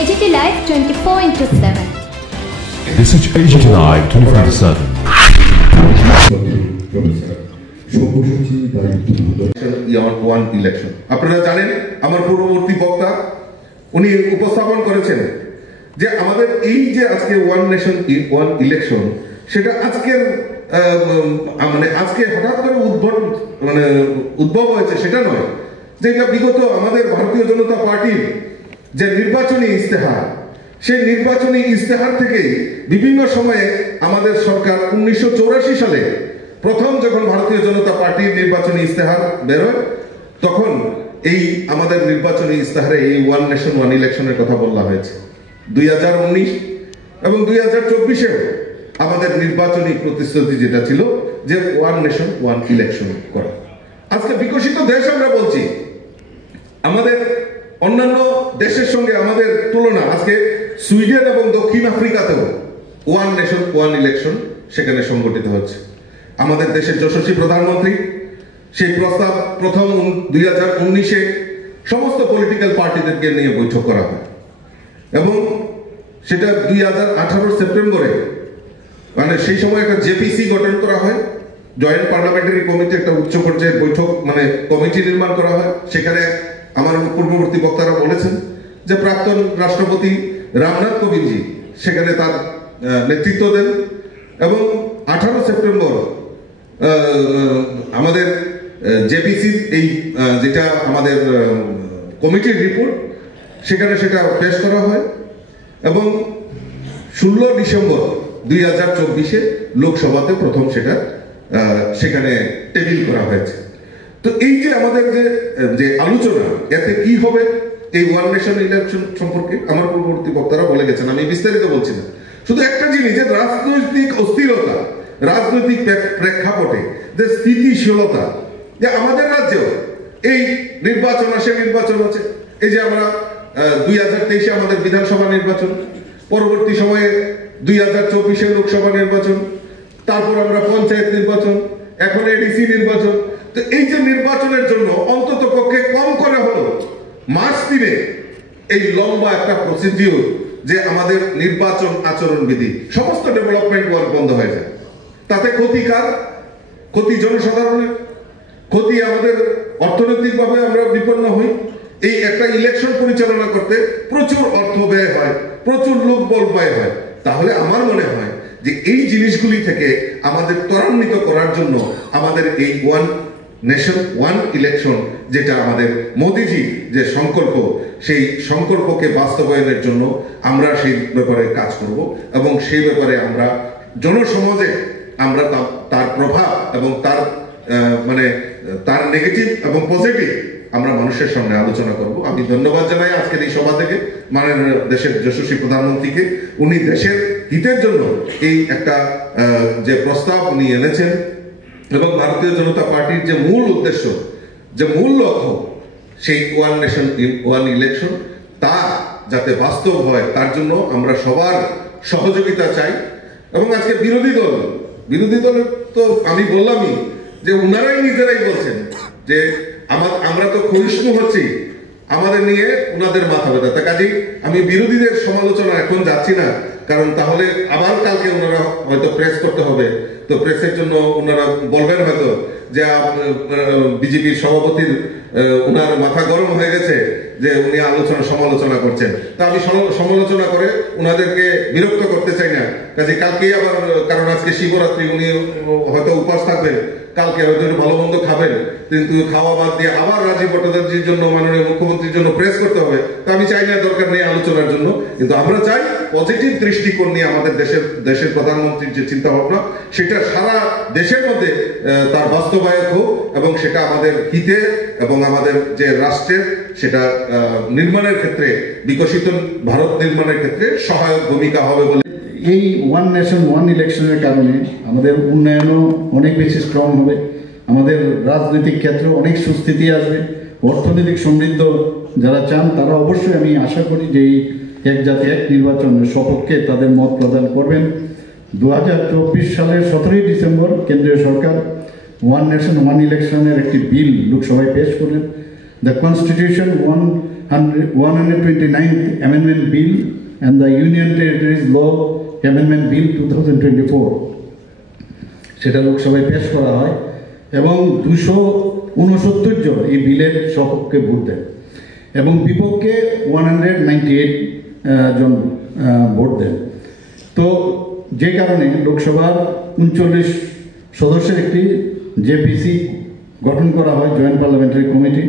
AGT Live 24/7. This is AGT Live 24/7. One election আপনারা জানেন, আমার পূর্ববর্তী বক্তা উনি উপস্থাপন করেছেন যে আমাদের এই যে আজকে ওয়ান নেশন ওয়ান ইলেকশন, সেটা আজকের আজকে হঠাৎ করে উদ্ভব হয়েছে সেটা নয়, যে এটা বিগত আমাদের ভারতীয় জনতা পার্টির যে নির্বাচনী ইস্তেহার, সেই নির্বাচনী ইস্তেহার থেকে বিভিন্ন সময়ে আমাদের সরকার 1984 সালে প্রথম যখন ভারতীয় জনতা পার্টির নির্বাচনী ইস্তেহার বেরোয়, তখন এই আমাদের নির্বাচনী ইস্তেহারে এই ওয়ান নেশন ওয়ান ইলেকশনের কথা বলা হয়েছে। 2019 এবং 2024 আমাদের নির্বাচনী প্রতিশ্রুতি যেটা ছিল যে ওয়ান নেশন ওয়ান ইলেকশন করা। আজকে বিকশিত দেশ আমরা বলছি, আমাদের অন্যান্য দেশের সঙ্গে আমাদের তুলনা, আজকে সুইডেন এবং দক্ষিণ আফ্রিকাতেও ওয়ান নেশন ওয়ান ইলেকশন সেখানে সংগঠিত হচ্ছে। আমাদের দেশের যশস্বী প্রধানমন্ত্রী সেই প্রস্তাব প্রথম 2019 সমস্ত পলিটিক্যাল পার্টিদেরকে নিয়ে বৈঠক করা হয় এবং সেটা 2018 সেপ্টেম্বরে সেই সময় একটা জেপিসি গঠন করা হয়, জয়েন্ট পার্লামেন্টারি কমিটি, একটা উচ্চ পর্যায়ের বৈঠক কমিটি নির্মাণ করা হয়। সেখানে আমার পূর্ববর্তী বক্তারা বলেছেন যে প্রাক্তন রাষ্ট্রপতি রামনাথ কোবিন্দজি সেখানে তার নেতৃত্ব দেন এবং 18 সেপ্টেম্বর আমাদের জেপিসির এই যেটা আমাদের কমিটির রিপোর্ট সেখানে সেটা পেশ করা হয় এবং 16 ডিসেম্বর 2024 লোকসভাতে প্রথম সেটা সেখানে টেবিল করা হয়েছে। তো এই যে আমাদের যে আলোচনা, এতে কি হবে এই ওয়ান নেশন ইলেকশন সম্পর্কে আমার পূর্ববর্তী বক্তারা বলে গেছেন, আমি বিস্তারিত বলছি না। শুধু একটা জিনিস, যে রাজনৈতিক অস্থিরতা, রাজনৈতিক প্রেক্ষাপটে যে স্থিতিশীলতা, যে আমাদের রাজ্যেও এই নির্বাচন আসে, নির্বাচন আছে। এই যে আমরা 2023 আমাদের বিধানসভা নির্বাচন, পরবর্তী সময়ে 2024 লোকসভা নির্বাচন, তারপর আমরা পঞ্চায়েত নির্বাচন, এখন এডিসি নির্বাচন। তো এই যে নির্বাচনের জন্য অন্তত পক্ষে কম করে হলো মার্চ 3 এই লম্বা একটা প্রসিডিউর, যে আমাদের নির্বাচন আচরণবিধি, সমস্ত ডেভেলপমেন্ট ওয়ার্ক বন্ধ হয়ে যায়। তাতে ক্ষতি কার? ক্ষতি জনসাধারণের, ক্ষতি আমাদের অর্থনৈতিকভাবে আমরা বিপন্ন হই। এই একটা ইলেকশন পরিচালনা করতে প্রচুর অর্থ ব্যয় হয়, প্রচুর লোকবল ব্যয় হয়। তাহলে আমার মনে হয় যে এই জিনিসগুলি থেকে আমাদের ত্বরান্বিত করার জন্য আমাদের এই ওয়ান নেশন ওয়ান ইলেকশন, যেটা আমাদের মোদিজি যে সংকল্প, সেই সংকল্পকে বাস্তবায়নের জন্য আমরা সেই ব্যাপারে কাজ করব এবং সেই ব্যাপারে আমরা জনসমাজে আমরা তার প্রভাব এবং তার তার নেগেটিভ এবং পজিটিভ আমরা মানুষের সামনে আলোচনা করব। আমি ধন্যবাদ জানাই আজকের এই সভা থেকে মাননীয় দেশের যশস্বী প্রধানমন্ত্রীকে, উনি দেশের হিতের জন্য এই একটা যে প্রস্তাব উনি এনেছেন এবং ভারতীয় জনতা পার্টির যে মূল উদ্দেশ্য, যে মূল লক্ষ্য, সেই ওয়ান নেশন ওয়ান ইলেকশন, তা যাতে বাস্তব হয় তার জন্য আমরা সবার সহযোগিতা চাই। এবং আজকে বিরোধী দল তো আমি বললামই যে ওনারাই নিজেরাই বলছেন যে আমরা তো ক্ষয়িষ্ণু হচ্ছি, আমাদের নিয়ে ওনাদের মাথা ব্যথা। তা কাজেই আমি বিরোধীদের সমালোচনা এখন যাচ্ছি না, কারণ তাহলে আবার কালকে ওনারা হয়তো প্রেস করতে হবে, তো প্রেসের জন্য ওনারা বলবেন হয়তো যে বিজেপির সভাপতির ওনার মাথা গরম হয়ে গেছে যে উনি সমালোচনা করছেন। তা আমি সমালোচনা করে ওনাদেরকে বিরক্ত করতে চাই না। কাজে কালকেই আবার, কারণ আজকে শিবরাত্রি, উনি হয়তো উপবাস থাকবেন, কালকে হয়তো একটু ভালো মন্দ খাবেন, কিন্তু খাওয়া বাদ দিয়ে আবার রাজীব ভট্টাচার্যের জন্য, মাননীয় মুখ্যমন্ত্রীর জন্য প্রেস করতে হবে। তা আমি চাই না, দরকার নেই আলোচনার জন্য। কিন্তু আমরা চাই পজিটিভ দৃষ্টিকোণ নিয়ে আমাদের দেশের প্রধানমন্ত্রীর যে চিন্তা ভাবনা, সেটা সারা দেশের মধ্যে তার বাস্তবায়ন হোক এবং সেটা আমাদের হিতে এবং আমাদের যে রাষ্ট্রের সেটা নির্মাণের ক্ষেত্রে, বিকশিত ভারত নির্মাণের ক্ষেত্রে সহায়ক ভূমিকা হবে বলে। এই ওয়ান নেশন ওয়ান ইলেকশনের কারণে আমাদের উন্নয়নও অনেক বেশি স্ট্রং হবে, আমাদের রাজনৈতিক ক্ষেত্রে অনেক সুস্থিতি আসবে, অর্থনৈতিক সমৃদ্ধ যারা চান তারা অবশ্যই, আমি আশা করি যে এই এক জাতি এক নির্বাচনের সপক্ষে তাদের মত প্রদান করবেন। 2024 সালের 17 ডিসেম্বর কেন্দ্রীয় সরকার ওয়ান নেশন ওয়ান ইলেকশনের একটি বিল লোকসভায় পেশ করলেন। The constitution 129th Amendment Bill and the Union Territories Law Amendment Bill 2024 সেটা লোকসভায় পেশ করা হয় এবং 269 জন এই বিলের সপক্ষে ভোট দেন এবং বিপক্ষে 198 জন ভোট দেন। তো যে কারণে লোকসভার 39 সদস্যের একটি জেপিসি গঠন করা হয়, জয়েন্ট পার্লামেন্টারি কমিটি,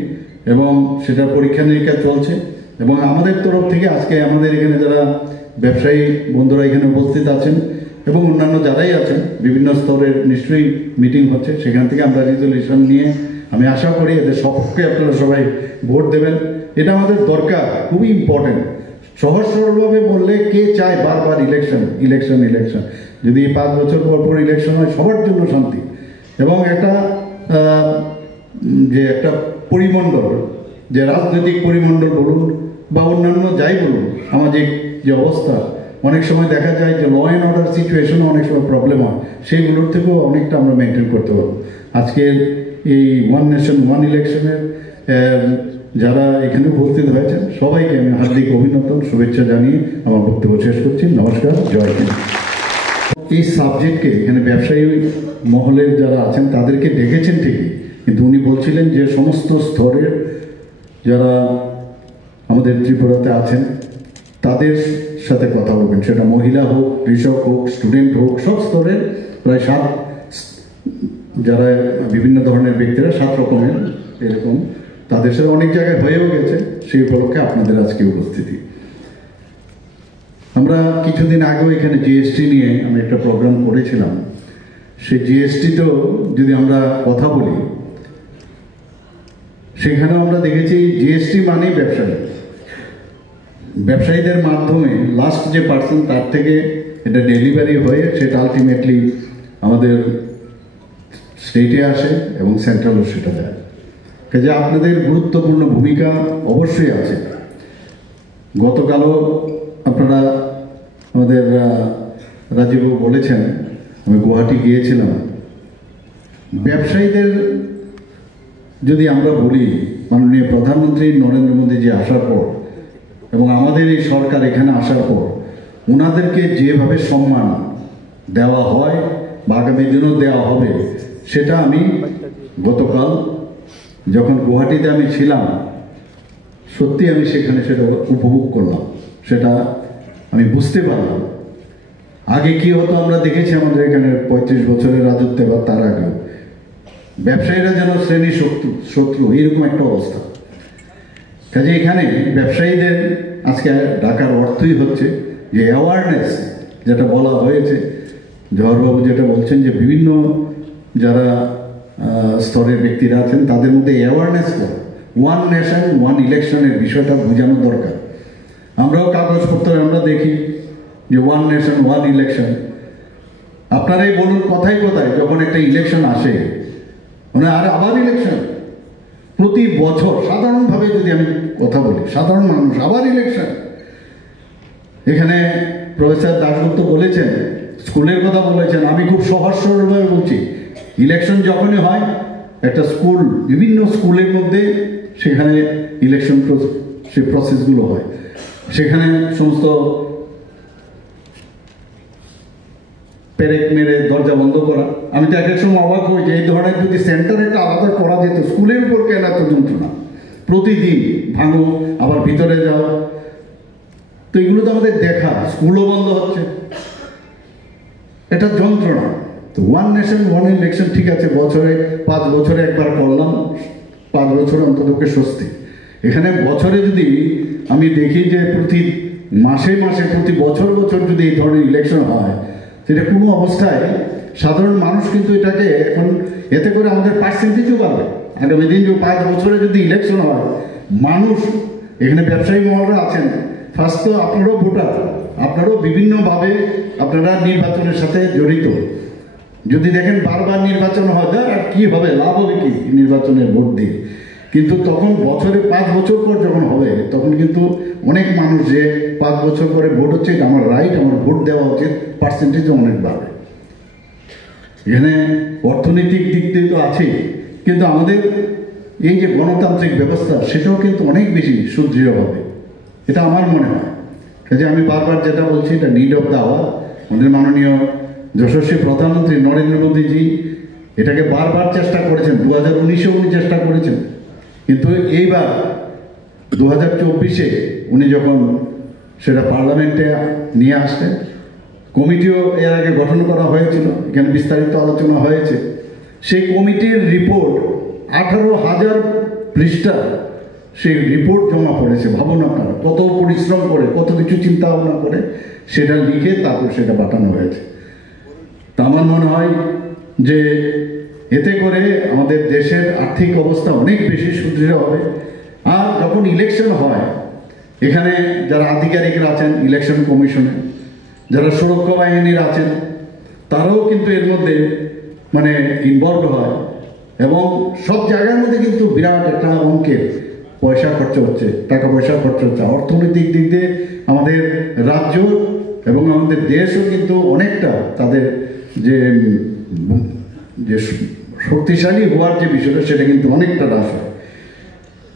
এবং সেটার পরীক্ষা নিরীক্ষা চলছে। এবং আমাদের তরফ থেকে আজকে আমাদের এখানে যারা ব্যবসায়ী বন্ধুরা এখানে উপস্থিত আছেন এবং অন্যান্য যারাই আছেন, বিভিন্ন স্তরের নিশ্চয়ই মিটিং হচ্ছে, সেখান থেকে আমরা রেজলিউশন নিয়ে আমি আশা করি এদের সপক্ষে আপনারা সবাই ভোট দেবেন। এটা আমাদের দরকার, খুবই ইম্পর্টেন্ট। সহজ সরলভাবে বললে কে চায় বারবার ইলেকশন ইলেকশন ইলেকশন? যদি 5 বছর পর পর ইলেকশন হয় সবার জন্য শান্তি এবং একটা যে একটা পরিমণ্ডল, যে রাজনৈতিক পরিমণ্ডল বলুন বা অন্যান্য যাই বলুন, সামাজিক যে অবস্থা, অনেক সময় দেখা যায় যে ল অ্যান্ড অর্ডার সিচুয়েশনও অনেক সময় প্রবলেম হয়, সেইগুলোর থেকেও অনেকটা আমরা মেনটেন করতে পারবো। আজকের এই ওয়ান নেশন ওয়ান ইলেকশনের যারা এখানে উপস্থিত হয়েছেন সবাইকে আমি হার্দিক অভিনন্দন শুভেচ্ছা জানিয়ে আমার বক্তব্য শেষ করছি। নমস্কার, জয় হিন্দ। এই সাবজেক্টকে এখানে ব্যবসায়ী মহলের যারা আছেন তাদেরকে ডেকেছেন ঠিকই, কিন্তু উনি বলছিলেন যে সমস্ত স্তরের যারা আমাদের ত্রিপুরাতে আছেন তাদের সাথে কথা বলবেন, সেটা মহিলা হোক, কৃষক হোক, স্টুডেন্ট হোক, সব স্তরের প্রায় 7 যারা বিভিন্ন ধরনের ব্যক্তিরা 7 রকমের এরকম তাদের সাথে অনেক জায়গায় হয়েও গেছে। সেই উপলক্ষে আপনাদের আজকে উপস্থিতি। আমরা কিছুদিন আগেও এখানে জিএসটি নিয়ে আমি একটা প্রোগ্রাম করেছিলাম। সেই জিএসটিতেও যদি আমরা কথা বলি, সেখানেও আমরা দেখেছি জিএসটি মানেই ব্যবসায়ীদের মাধ্যমে লাস্ট যে পার্সন তার থেকে এটা ডেলিভারি হয়ে সেটা আলটিমেটলি আমাদের স্টেটে আসে এবং সেন্ট্রালও সেটা দেয়। কাজে আপনাদের গুরুত্বপূর্ণ ভূমিকা অবশ্যই আছে। গতকালও আপনারা আমাদের রাজীব বলেছেন, আমি গুয়াহাটি গিয়েছিলাম। ব্যবসায়ীদের যদি আমরা বলি, মাননীয় প্রধানমন্ত্রী নরেন্দ্র মোদীজি আসার পর এবং আমাদের এই সরকার এখানে আসার পর ওনাদেরকে যেভাবে সম্মান দেওয়া হয় বা আগামী দিনও দেওয়া হবে, সেটা আমি গতকাল যখন গুয়াহাটিতে আমি ছিলাম সত্যি আমি সেখানে সেটা উপভোগ করলাম, সেটা আমি বুঝতে পারলাম। আগে কি হতো আমরা দেখেছি আমাদের এখানে 35 বছরের রাজত্বে বা তার আগেও ব্যবসায়ীরা যেন শ্রেণী শত্রু এরকম একটা অবস্থা। কাজে এখানে ব্যবসায়ীদের আজকে ডাকার অর্থই হচ্ছে যে অ্যাওয়ারনেস, যেটা বলা হয়েছে, জওহরবাবু যেটা বলছেন যে বিভিন্ন যারা স্তরের ব্যক্তিরা আছেন তাদের মধ্যে অ্যাওয়ারনেস করা, ওয়ান নেশন ওয়ান ইলেকশনের বিষয়টা বোঝানো দরকার। আমরাও কাগজপত্রে আমরা দেখি যে ওয়ান নেশন ওয়ান ইলেকশন। আপনারাই বলুন কোথায় কোথায় যখন একটা ইলেকশন আসে মানে আর আবার ইলেকশন, প্রতি বছর সাধারণভাবে যদি আমি কথা বলি, সাধারণ মানুষ আবার ইলেকশন। এখানে প্রফেসর দাশগুপ্ত বলেছেন, স্কুলের কথা বলেছেন, আমি খুব সহজ সরলভাবে বলছি, ইলেকশন যখনই হয় একটা স্কুল, বিভিন্ন স্কুলের মধ্যে সেখানে ইলেকশন সে প্রসেসগুলো হয়, সেখানে সমস্ত পেরেক মেরে দরজা বন্ধ করা। আমি তো এক এক সময় অবাক হই যে এই ধরনের যদি সেন্টার একটা আলাদা করা যেত, স্কুলের উপর কেন এত যন্ত্রণা, প্রতিদিন ভাঙো আবার ভিতরে যাও। তো এগুলো তো আমাদের দেখা, স্কুলও বন্ধ হচ্ছে, এটা যন্ত্রণা। তো ওয়ান নেশন ওয়ান ইলেকশন ঠিক আছে, বছরে 5 বছরে একবার করলাম, 5 বছর অন্ততকে স্বস্তি। এখানে বছরে যদি আমি দেখি যে প্রতি মাসে মাসে প্রতি বছর বছর যদি এই ধরনের ইলেকশন হয়, সেটা কোনো অবস্থায় সাধারণ মানুষ কিন্তু এটাকে এখন এতে করে আমাদের পার্সেন্টেজও বাড়বে। আগামী দিন যে 5 বছরে যদি ইলেকশন হয়, মানুষ এখানে ব্যবসায়ী মহলরা আছেন, ফার্স্ট তো আপনারাও ভোটার, আপনারাও বিভিন্নভাবে আপনারা নির্বাচনের সাথে জড়িত। যদি দেখেন বারবার নির্বাচন হয়, আর কি হবে, লাভ হবে কি নির্বাচনের ভোট দিয়ে? কিন্তু তখন বছরে 5 বছর পর যখন হবে, তখন কিন্তু অনেক মানুষ যে 5 বছর পরে ভোট হচ্ছে, এটা আমার রাইট, আমার ভোট দেওয়া উচিত, পার্সেন্টেজও অনেক বাড়বে। এখানে অর্থনৈতিক দিক দিয়ে তো আছেই, কিন্তু আমাদের এই যে গণতান্ত্রিক ব্যবস্থা সেটাও কিন্তু অনেক বেশি সুদৃঢ় হবে, এটা আমার মনে হয়। কাজে আমি বারবার যেটা বলছি, এটা নিড অফ দ্য আওয়ার। আমাদের মাননীয় যশস্বী প্রধানমন্ত্রী নরেন্দ্র মোদীজি এটাকে বারবার চেষ্টা করেছেন, 2019-এ উনি চেষ্টা করেছেন, কিন্তু এইবার 2024-এ উনি যখন সেটা পার্লামেন্টে নিয়ে আসলেন, কমিটিও এর আগে গঠন করা হয়েছিল, এখানে বিস্তারিত আলোচনা হয়েছে। সেই কমিটির রিপোর্ট 18,000 পৃষ্ঠা সেই রিপোর্ট জমা পড়েছে। ভাবুন আপনারা কত পরিশ্রম করে, কত কিছু চিন্তা ভাবনা করে সেটা লিখে তারপর সেটা পাঠানো হয়েছে। তা আমার মনে হয় যে এতে করে আমাদের দেশের আর্থিক অবস্থা অনেক বেশি সুদৃঢ় হবে। আর যখন ইলেকশন হয়, এখানে যারা আধিকারিকরা আছেন ইলেকশন কমিশনে, যারা সুরক্ষা বাহিনীর আছেন, তারাও কিন্তু এর মধ্যে মানে ইনভলভ হয়, এবং সব জায়গার মধ্যে কিন্তু বিরাট একটা অঙ্কের পয়সা খরচ হচ্ছে, টাকা পয়সা খরচ হচ্ছে। অর্থনৈতিক দিক দিয়ে আমাদের রাজ্য এবং আমাদের দেশও কিন্তু অনেকটা তাদের যে শক্তিশালী হওয়ার যে বিষয়টা সেটা কিন্তু অনেকটা হ্রাস হয়।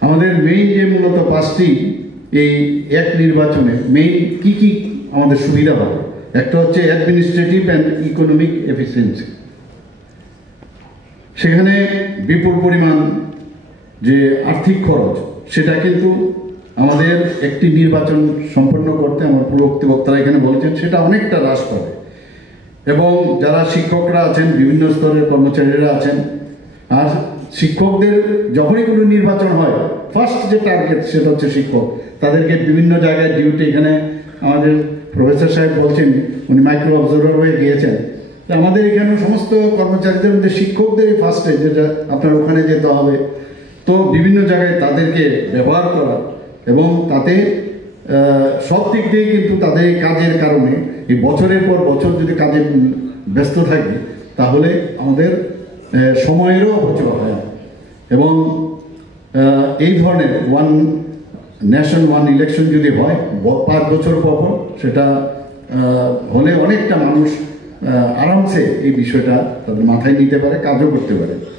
আমাদের মেইন যে মূলত 5টি এই এক নির্বাচনে মেইন কি কি আমাদের সুবিধা হবে, একটা হচ্ছে অ্যাডমিনিস্ট্রেটিভ অ্যান্ড ইকোনমিক এফিসিয়েন্সি। সেখানে বিপুল পরিমাণ যে আর্থিক খরচ সেটা কিন্তু আমাদের একটি নির্বাচন সম্পন্ন করতে, আমার পূর্ববর্তী বক্তারা এখানে বলেছেন, সেটা অনেকটা হ্রাস পাবে। এবং যারা শিক্ষকরা আছেন, বিভিন্ন স্তরের কর্মচারীরা আছেন, আর শিক্ষকদের যখনই কোনো নির্বাচন হয় ফার্স্ট যে টার্গেট সেটা হচ্ছে শিক্ষক। তাদেরকে বিভিন্ন জায়গায় ডিউটি, এখানে আমাদের প্রফেসর সাহেব বলছেন উনি মাইক্রো অবজারভার হয়ে গিয়েছেন, আমাদের এখানে সমস্ত কর্মচারীদের মধ্যে শিক্ষকদের ফার্স্টে যেটা আপনার ওখানে যেতে হবে। তো বিভিন্ন জায়গায় তাদেরকে ব্যবহার করা এবং তাতে সব দিক দিয়ে কিন্তু তাদের কাজের কারণে এই বছরের পর বছর যদি কাজে ব্যস্ত থাকি তাহলে আমাদের সময়েরও অপচয় হয়। এবং এই ধরনের ওয়ান ন্যাশন ওয়ান ইলেকশন যদি হয় 5 বছর পর সেটা হলে অনেকটা মানুষ আরামসে এই বিষয়টা তাদের মাথায় নিতে পারে, কাজও করতে পারে।